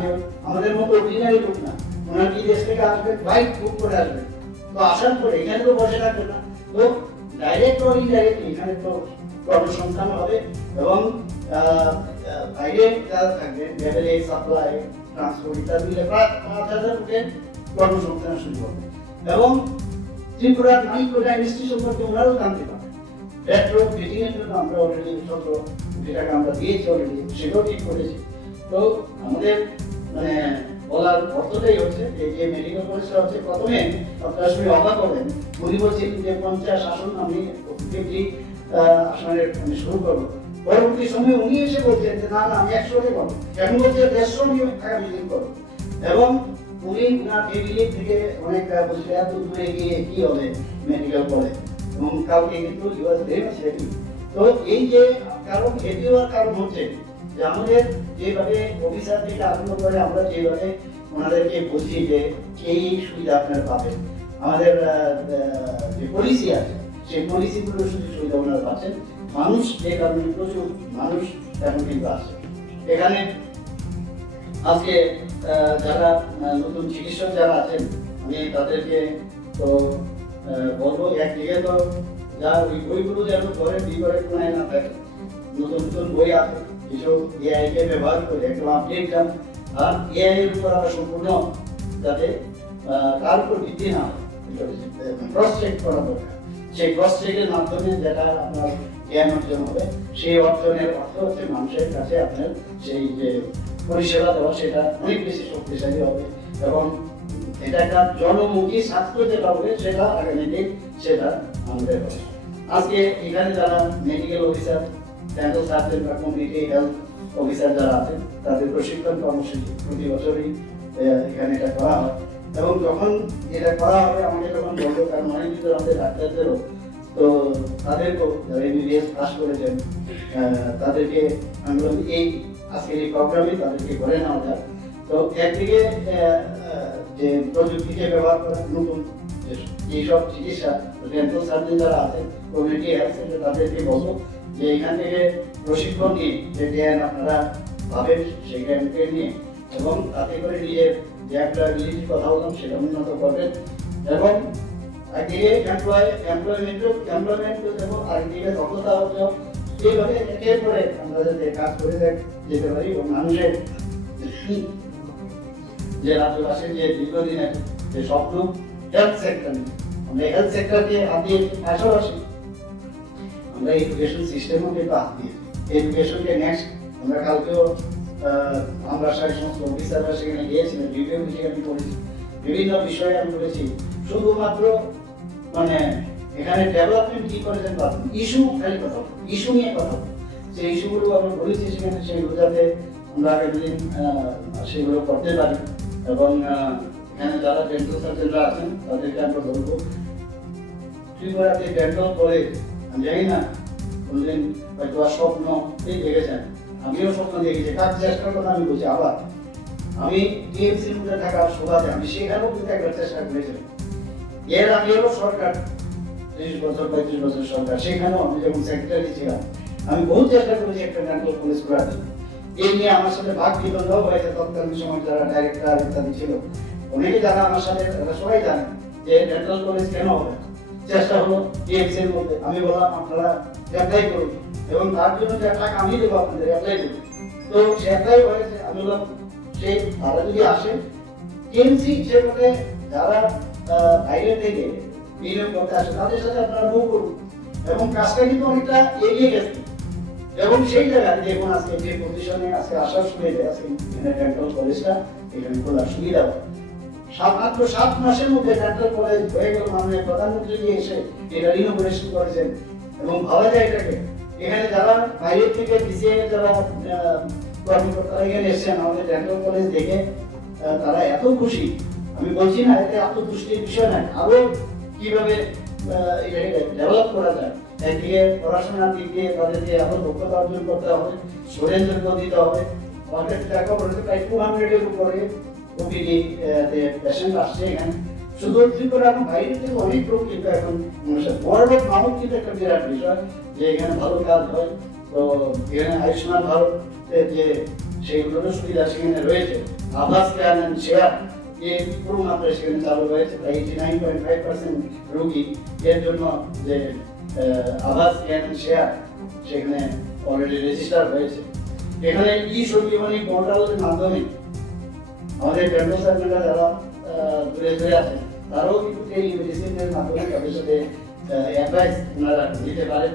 যে আমাদের মতো অর্ডিনারি লোক না, ওনার কি দেশ থেকে আসবেন, ফ্লাইট বুক করে আসবেন, তো আসার পরে এখানে তো বসে থাকবেন না, তো ডাইরেক্ট ও ইনডাইরেক্ট এখানে তো কর্মসংস্থান হবে এবং বাইরে যারা থাকবেন লেভেলে সাপ্লাই ট্রান্সপোর্ট ইত্যাদি মিলে প্রায় 5,000 লোকের কর্মসংস্থান শুরু হবে এবং ত্রিপুরার মাইক্রোটা ইন্ডাস্ট্রি সম্পর্কে ওনারাও জানতে পারবে। পেট্রোল ফিটিং এর জন্য আমরা অলরেডি 17 টাকা আমরা দিয়েছি অলরেডি, সেটাও ঠিক করেছি। তো আমাদের মানে বলার অর্থটাই হচ্ছে যে মেডিকেল কলেজটা হচ্ছে প্রথমে আপনারা শুনে অবাক হবেন, উনি বলছেন যে 50 আসন আমি 50 আসনের আমি শুরু করবো, পরবর্তী সময় উনি এসে বলছেন যে না না আমি 100 করবো, এখন বলছে 150 নিয়ে আগামী দিন করবো এবং উনি ওনার ফ্যামিলি থেকে অনেক বলছে এত দূরে গিয়ে কি হবে মেডিকেল কলেজ এবং কাউকে কিন্তু ইউএস ভেরি মাচ রেডি। তো এই যে কারণ রেডি হওয়ার কারণ হচ্ছে যে আমাদের যেভাবে অফিসার থেকে আরম্ভ করে আমরা যেভাবে ওনাদেরকে বলছি যে এই সুবিধা আপনারা পাবেন, আমাদের যে পলিসি আছে সেই পলিসিগুলো সুযোগ সুবিধা ওনারা পাচ্ছেন। মানুষ যে কারণে প্রচুর মানুষ এখন কিন্তু আসে এখানে। আজকে যারা নতুন চিকিৎসক যারা আছেন আমি তাদেরকে তো বলবো একদিকে তো যা ওই বইগুলো যেন ঘরে বিপরে কোনায় না থাকে, নতুন নতুন বই আছে কিছু এআই কে ব্যবহার করে একটু আপডেট দেন, আর এআই এর উপর আমরা সম্পূর্ণ যাতে কার উপর ভিত্তি না ক্রস চেক করা দরকার। সেই ক্রস চেকের মাধ্যমে যেটা আপনার জ্ঞান অর্জন হবে, সেই অর্জনের অর্থ হচ্ছে মানুষের কাছে আপনার সেই যে পরিষেবা দেওয়া সেটা অনেক বেশি শক্তিশালী হবে এবং এটা একটা জনমুখী ছাত্র যেটা হবে সেটা আগামী দিন সেটা আমাদের হবে। আজকে এখানে যারা মেডিকেল অফিসার, ডেন্টাল সার্জন বা কমিউনিটি হেলথ অফিসার যারা আছেন তাদের প্রশিক্ষণ কর্মসূচি প্রতি বছরই এখানে এটা করা হয় এবং যখন এটা করা হবে আমাকে যখন বলবো, কারণ অনেক ভিতরে আমাদের ডাক্তারদেরও তো তাদেরকেও যারা এমবিবিএস পাস করেছেন তাদেরকে আমি বললাম এই আজকের এই প্রোগ্রামে তাদেরকে করে নেওয়া যায়। তো একদিকে যে প্রযুক্তিকে ব্যবহার করা, নতুন এইসব চিকিৎসা ডেন্টাল সার্জন যারা আছেন কমিউনিটি হেলথ সেন্টার তাদেরকে বলবো যে এখান থেকে প্রশিক্ষণ নিয়ে যে জ্ঞান আপনারা পাবেন সেই জ্ঞানকে নিয়ে এবং তাতে করে নিজের যে একটা রিলিজির কথা বললাম সেটা উন্নত করবেন এবং একদিকে এমপ্লয়মেন্ট এবং আরেকদিকে দক্ষতা অর্জন, এইভাবে একের পরে আমরা যাতে কাজ করে যেতে পারি এবং মানুষের যে রাজ্যবাসীর যে দীর্ঘদিনের যে স্বপ্ন হেলথ সেক্টর, আমরা হেলথ সেক্টরকে হাত দিয়ে পাশাপাশি আমরা এডুকেশন সিস্টেমও কিন্তু হাত দিয়ে এডুকেশনকে নেক্সট আমরা কালকেও আমরা সমস্ত অফিসাররা সেখানে গিয়েছিলেন, রিভিউ সেখানে করেছি, বিভিন্ন বিষয়ে আমি বলেছি শুধুমাত্র মানে এখানে ডেভেলপমেন্ট কি করেছেন ইস্যু খালি কথা, ইস্যু নিয়ে কথা, সেই ইস্যুগুলো আমরা বলেছি সেখানে সেগুলো যাতে আমরা আগামী দিন সেগুলো করতে পারি এবং এখানে যারা ডেন্টাল সার্জনরা আছেন তাদেরকে আমরা বলবো ত্রিপুরাতে ডেন্টাল কলেজ আমি জানি না কোনদিন হয়তো স্বপ্ন এই দেখেছেন, আমিও স্বপ্ন দেখেছি, কাজ চেষ্টার কথা আমি বলছি। আবার আমি টিএমসির মধ্যে থাকা সভাতে আমি সেখানেও কিন্তু একবার চেষ্টা করেছিলাম, এর আগেও সরকার 30 বছর 35 বছর সরকার, সেখানেও আমি যখন সেক্রেটারি ছিলাম আমি বহু চেষ্টা করেছি একটা ডেন্টাল কলেজ করার জন্য। এই নিয়ে আমার সাথে ভাগ বিতন্ড হয়েছে তৎকালীন সময় যারা ডাইরেক্টর ইত্যাদি ছিল, অনেকে যারা আমার সাথে সবাই জানেন যে ডেন্টাল কলেজ কেন হবে, চেষ্টা হলো টিএমসির মধ্যে, আমি বললাম আপনারা অ্যাপ্লাই করুন এবং তার জন্য যে টাকা আমি দেবো আপনাদের অ্যাপ্লাই করুন, তো সে অ্যাপ্লাই হয়েছে। আমি বললাম সেই তারা যদি আসে টিএমসি হিসেবে যারা বাইরে থেকে বিনিয়োগ করতে আসে তাদের সাথে আপনারা মুভ করুন এবং কাজটা কিন্তু অনেকটা এগিয়ে গেছে এবং সেই জায়গায় দেখুন আজকে যে পজিশনে আজকে আসার সুবিধা আছে এখানে ডেন্টাল কলেজটা এখানে খোলার সুবিধা হয়। মাত্র 7 মাসের মধ্যে ডেন্টাল কলেজ হয়ে গেল, মাননীয় প্রধানমন্ত্রী এসে এটা রিনোভেশন করেছেন এবং ভাবা যায় এটাকে। এখানে যারা বাইরে থেকে বিসিএ যারা কর্মকর্তারা এখানে এসেছেন আমাদের ডেন্টাল কলেজ দেখে তারা এত খুশি, আমি বলছি না এতে আত্মতুষ্টির বিষয় নয়, আরো কিভাবে এটাকে ডেভেলপ করা যায়। একদিকে পড়াশোনার দিক দিয়ে তাদেরকে আরো দক্ষতা অর্জন করতে হবে, শরীরযোগ্য দিতে হবে। আমাদের দেখা বলতে প্রায় 200 এর উপরে ওপিডি পেশেন্ট আসছে এখানে, শুধু ত্রিপুরা এবং বাইরে থেকে অনেক লোক কিন্তু এখন বড় নামক কিন্তু একটা বিরাট বিষয় যে এখানে ভালো কাজ হয়। তো এখানে আয়ুষ্মান ভারত যে সেইগুলোরও সুবিধা সেখানে রয়েছে। আভাস স্ক্যান অ্যান্ড শেয়ার পুরো মাত্রায় সেখানে চালু হয়েছে, প্রায় 89.5% রোগী এর জন্য যে আভাস স্ক্যান অ্যান্ড শেয়ার সেখানে অলরেডি রেজিস্টার হয়েছে। এখানে ই সঞ্জীবনী পোর্টালের মাধ্যমে আমাদের ডেন্টাল সার্জনরা যারা দূরে দূরে আছেন তারাও কিন্তু টেলিমেডিসিনের মাধ্যমে তাদের সাথে অ্যাডভাইস ওনারা দিতে পারেন।